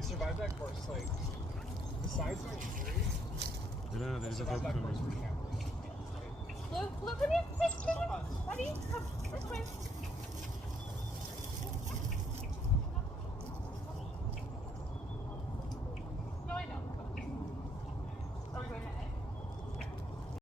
I survived that course, like, besides my injury, Wala, I there is a survived that problem. course for camping. Blue, come here. Hey, come here. Buddy.